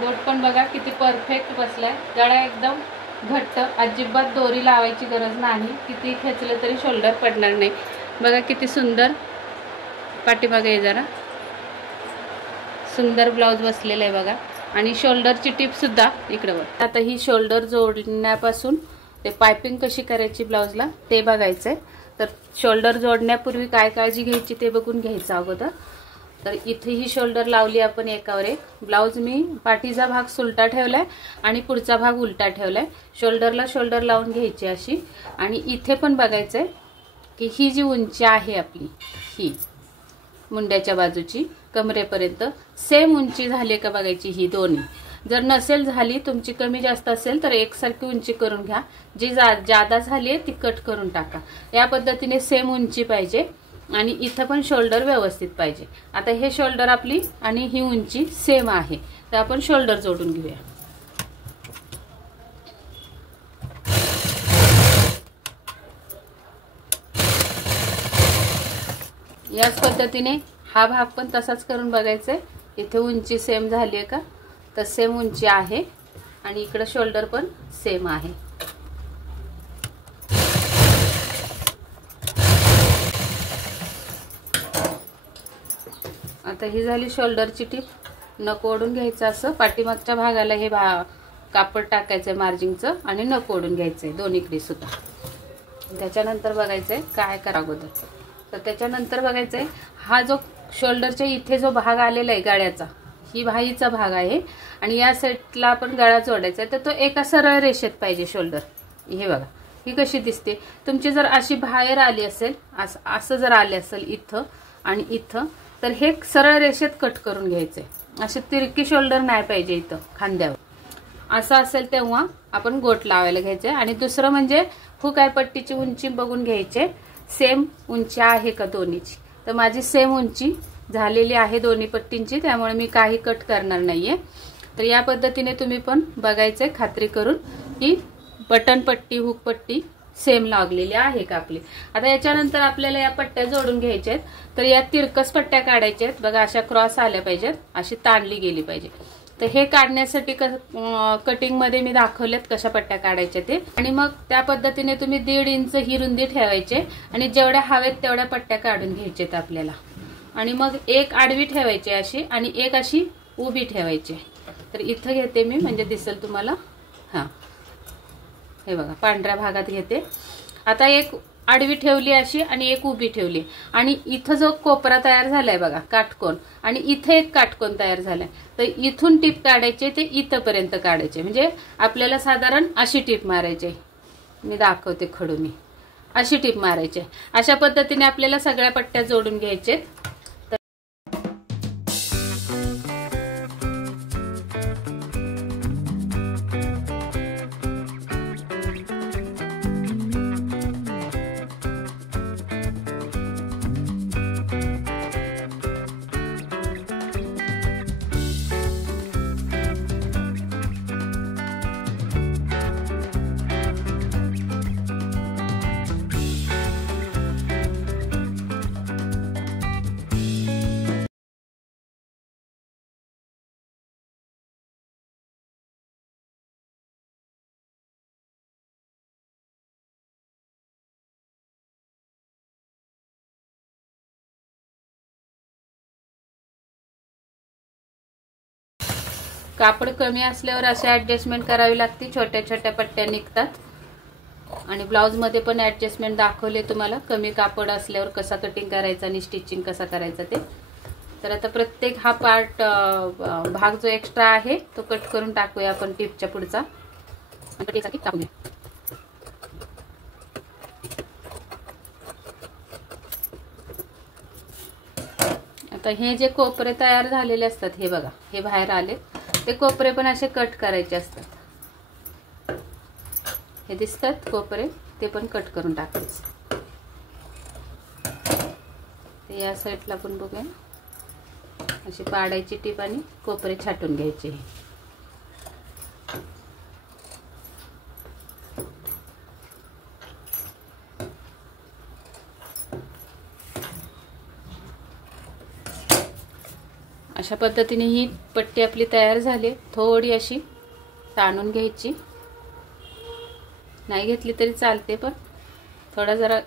गोट पण बघा किती परफेक्ट बसलाय. गळा एकदम घट्ट, अजिबात दोरी लावायची गरज नाही. किती खेचलं तरी शोल्डर पडणार नाही. बघा किती सुंदर पाठीमागे आहे, जरा सुंदर ब्लाऊज बसलेला आहे बघा. आणि शोल्डरची टिप सुद्धा इकडे बघा. आता ही शोल्डर जोडण्यापासून ते पायपिंग कशी करायची ब्लाऊजला ते बघायचंय. तर शोल्डर जोडण्यापूर्वी काय काळजी घ्यायची ते बघून घ्यायचं अगोदर. तर इथे ही शोल्डर लावली आपण एकावर एक. ब्लाऊज मी पाठीचा भाग सुलटा ठेवलाय आणि पुढचा भाग उलटा ठेवलाय. शोल्डरला शोल्डर लावून घ्यायची अशी. आणि इथे पण बघायचंय की ही जी उंची आहे आपली, ही मुंड्याच्या बाजूची कमरेपर्यंत सेम उंची झाली का बघायची ही दोन्ही. जर नसेल झाली, तुमची कमी जास्त असेल तर एकसारखी उंची करून घ्या. जी जादा झाली आहे ती कट करून टाका. या पद्धतीने सेम उंची पाहिजे आणि इथं पण शोल्डर व्यवस्थित पाहिजे. आता हे शोल्डर आपली आणि ही उंची सेम आहे, तर आपण शोल्डर जोडून घेऊया. याच पद्धतीने हा भाग पण तसाच करून बघायचा आहे. इथे उंची सेम झाली आहे का, तर सेम उंची आहे आणि इकडे शोल्डर पण सेम आहे. आता ही झाली शोल्डरची टीप. नक ओढून घ्यायचं असं पाठीमागच्या भागाला हे कापड टाकायचंय मार्जिंगचं आणि नक ओढून घ्यायचंय दोन्हीकडे सुद्धा. त्याच्यानंतर बघायचंय काय करा अगोदर. तर त्याच्यानंतर बघायचंय हा जो शोल्डरच्या इथे जो भाग आलेला आहे गळ्याचा, ही बाहीचा भाग आहे आणि या साईडला आपण गळा जोडायचा आहे. तर तो एका सरळ रेषेत पाहिजे शोल्डर. हे बघा ही कशी दिसते. तुमची जर अशी बाहेर आली असेल, असं जर आले असेल इथं आणि इथं, तर हे सरळ रेषेत कट करून घ्यायचंय. असे तिरकी शोल्डर नाही पाहिजे इथं खांद्यावर. असं असेल तेव्हा आपण गोट लावायला घ्यायचे. आणि दुसरं म्हणजे हुक आहे पट्टीची उंची बघून घ्यायचे, सेम उंची आहे का दोन्हीची. तर माझी सेम उंची झालेली आहे दोन्ही पट्टींची, त्यामुळे मी काही कट करणार नाहीये. तर या पद्धतीने तुम्ही पण बघायचे खात्री करून की बटन पट्टी हुक पट्टी सेम लागलेली आहे का आपली. आता याच्यानंतर आपल्याला या पट्ट्या जोडून घ्यायच्या आहेत. तर या तिरकस पट्ट्या काढायच्या आहेत बघा. अशा क्रॉस आल्या पाहिजेत, अशी ताणली गेली पाहिजे. तर हे काढण्यासाठी कटिंग मध्ये मी दाखवलेत कशा पट्ट्या काढायच्या ते. आणि मग त्या पद्धतीने तुम्ही 1.5 इंच ही रुंदी ठेवायचे आणि जेवढ्या हवेत तेवढ्या पट्ट्या काढून घ्यायच्यात आपल्याला. आणि मग एक आडवी ठेवायची अशी आणि एक अशी उभी ठेवायची. तर इथं घेते मी म्हणजे दिसेल तुम्हाला. हा हे बघा पांढऱ्या भागात घेते. आता एक आडवी ठेवली अशी आणि एक उभी ठेवली आणि इथं जो कोपरा तयार झालाय बघा काटकोन, आणि इथे एक काटकोन तयार झालाय. तर इथून टीप काढायचे ते इथपर्यंत काढायचे. म्हणजे आपल्याला साधारण अशी टीप मारायची. मी दाखवते खडूनी. अशी टीप मारायची. अशा पद्धतीने आपल्याला सगळ्या पट्ट्या जोडून घ्यायचे. कापड कमी असल्यावर असे ऍडजस्टमेंट करावी लागते. छोट्या छोट्या पट्ट्या निघतात. आणि ब्लाउज मध्ये पण ऍडजस्टमेंट दाखवले तुम्हाला. कमी कापड असल्यावर कसा कटिंग करायचा आणि स्टिचिंग कसा करायचा ते. तर आता प्रत्येक हा पार्ट भाग जो एक्स्ट्रा आहे तो कट करून टाकूया आपण टिपच्या पुढचा. टाकूया. आता हे जे कोपरे तयार झालेले असतात हे बघा, हे बाहेर आले ते कोपरे पण असे कट करायचे असतात. हे दिसतात कोपरे, ते पण कट करून टाकायचे. या साईडला पण बघूया. अशी पाडायची टीप आणि कोपरे छाटून घ्यायचे. अशा पद्धतीने ही पट्टी आपली तयार झाली. थोडी अशी ताणून घ्यायची, नाही घेतली तरी चालते, पण थोडा जरा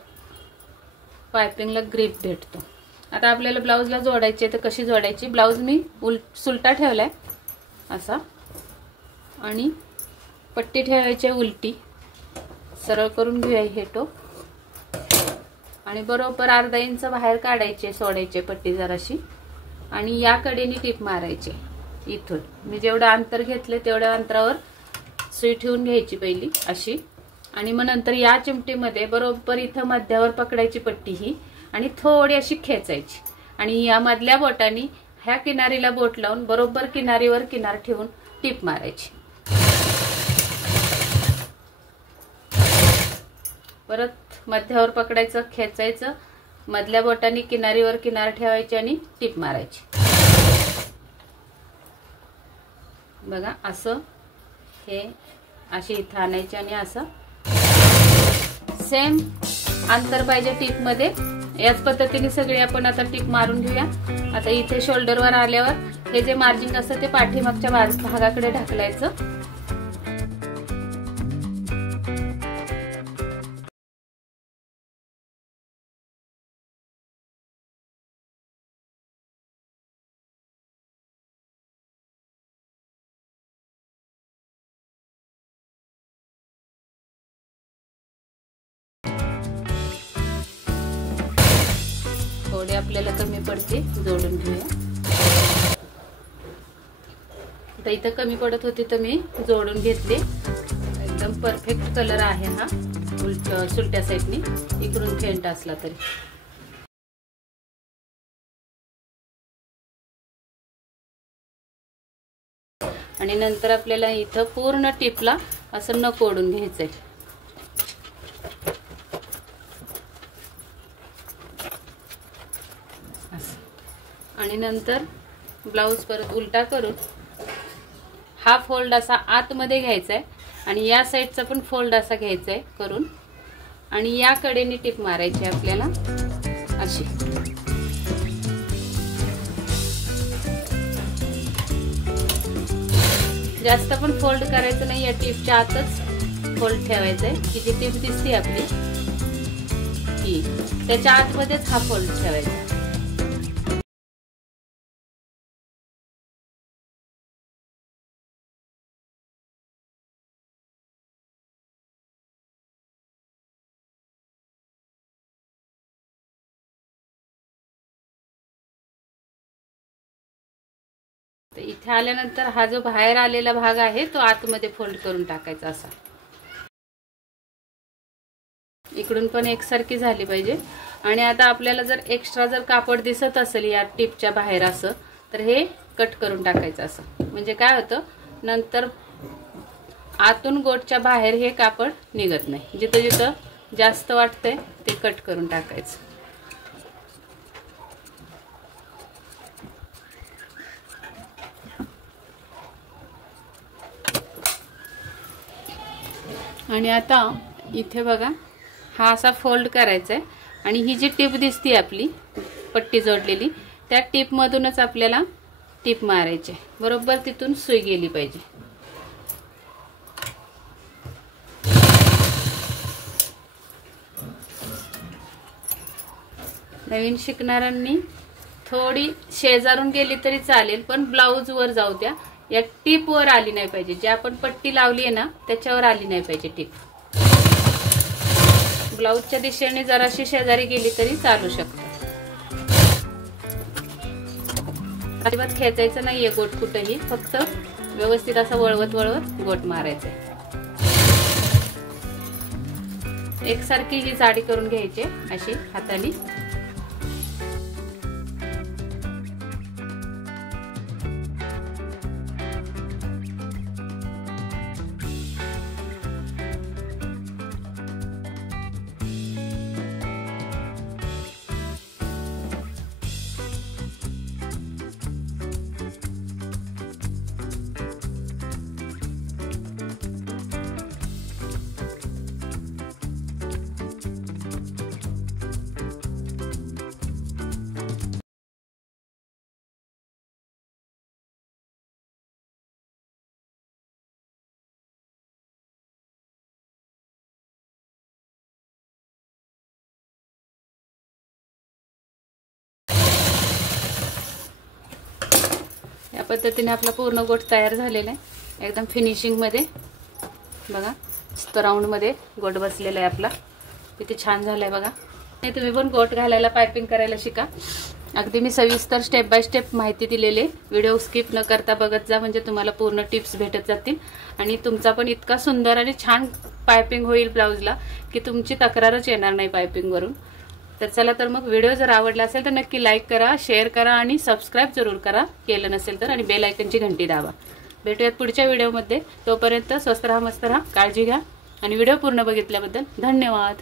पायपिंगला ग्रिप भेटतो. आता आपल्याला ब्लाऊजला जोडायची तर कशी जोडायची? ब्लाऊज मी सुलटा ठेवलाय असा, आणि पट्टी ठेवायची उलटी. सरळ करून घेऊया हे टोक, आणि बरोबर अर्धा इंच बाहेर काढायचे, सोडायचे पट्टी जराशी, आणि या कडेने टीप मारायची. इथून मी जेवढं अंतर घेतले तेवढ्या अंतरावर सुई ठेवून घ्यायची पहिली अशी, आणि मग नंतर या चिमटीमध्ये बरोबर इथं मध्यावर पकडायची पट्टी ही, आणि थोडी अशी खेचायची, आणि या मधल्या बोटाने ह्या किनारीला बोट लावून बरोबर किनारीवर किनार ठेवून टीप मारायची. परत मध्यावर पकडायचं, खेचायचं, मधल्या बोटाने किनारीवर किनार ठेवायची आणि टीप मारायची. बघा असं हे अशी इथं आणायची, आणि असं सेम अंतर पाहिजे टीप मध्ये. याच पद्धतीने सगळी आपण आता टीप मारून घेऊया. आता इथे शोल्डरवर आल्यावर हे जे मार्जिंग असतं ते पाठीमागच्या भागाकडे ढकलायचं. थोडे आपल्याला कमी पडते, जोडून घेऊया. आता इथं कमी पडत होती तर मी जोडून घेतले. एकदम परफेक्ट कलर आहे हा, सुलट्या साईडनी इकडून फेंट असला तरी. आणि नंतर आपल्याला इथं पूर्ण टिपला असं नख ओढून घ्यायचंय. आणि नंतर ब्लाऊज परत उलटा करून हा फोल्ड असा आतमध्ये घ्यायचा आहे, आणि या साईडचा पण फोल्ड असा घ्यायचा आहे करून, आणि या कडेने टिप मारायची आपल्याला अशी. जास्त पण फोल्ड करायचं नाही, या टिपच्या आतच फोल्ड ठेवायचं आहे. ही जी टिप दिसते आपली ही, त्याच्या आतमध्येच हा फोल्ड ठेवायचा. तर इथे आल्यानंतर हा जो बाहेर आलेला भाग आहे तो आतमध्ये फोल्ड करून टाकायचा असा. इकडून पण एकसारखी झाली पाहिजे. आणि आता आपल्याला जर एक्स्ट्रा जर कापड दिसत असेल या टिपच्या बाहेर असं, तर हे कट करून टाकायचं असं. म्हणजे काय होतं, नंतर आतून गोटच्या बाहेर हे कापड निघत नाही. जिथं जिथं जास्त वाटतंय ते कट करून टाकायचं. आणि आता इथे बघा हा असा फोल्ड करायचा आहे, आणि ही जी टिप दिसते आपली पट्टी जोडलेली, त्या टिप मधूनच आपल्याला टिप मारायची. बरोबर तिथून सुई गेली पाहिजे. नवीन शिकणाऱ्यांनी थोडी शेजारून गेली तरी चालेल, पण ब्लाऊज वर जाऊ द्या. या टिप वर आली नाही पाहिजे. जी आपण पट्टी लावली आहे ना त्याच्यावर आली नाही पाहिजे टिप. ब्लाऊजच्या दिशेने जराशी शेजारी गेली तरी चालू शकते. अजिबात खेचायचं नाहीये गोट कुठेही, फक्त व्यवस्थित असं वळवत वळवत गोट मारायचं. एकसारखी ही जाडी करून घ्यायची अशी हाताने. या पद्धतीने आपला पूर्ण गोट तयार झालेला आहे, एकदम फिनिशिंगमध्ये. बघा मस्त राऊंडमध्ये गोट बसलेला आहे आपला, किती छान झालं आहे बघा. तुम्ही पण गोट घालायला पायपिंग करायला शिका. अगदी मी सविस्तर स्टेप बाय स्टेप माहिती दिलेले, व्हिडिओ स्किप न करता बघत जा, म्हणजे तुम्हाला पूर्ण टिप्स भेटत जातील. आणि तुमचा पण इतका सुंदर आणि छान पायपिंग होईल ब्लाऊजला की तुमची तक्रारच येणार नाही पायपिंगवरून. तर चला तर मग व्हिडिओ जर आवडला असेल तर नक्की लाईक करा, शेअर करा आणि सबस्क्राईब जरूर करा केलं नसेल तर, आणि बेल आयकनची घंटी दाबा. भेटूयात पुढच्या व्हिडिओमध्ये. तोपर्यंत स्वस्त राहा, मस्त राहा, काळजी घ्या आणि व्हिडिओ पूर्ण बघितल्याबद्दल धन्यवाद.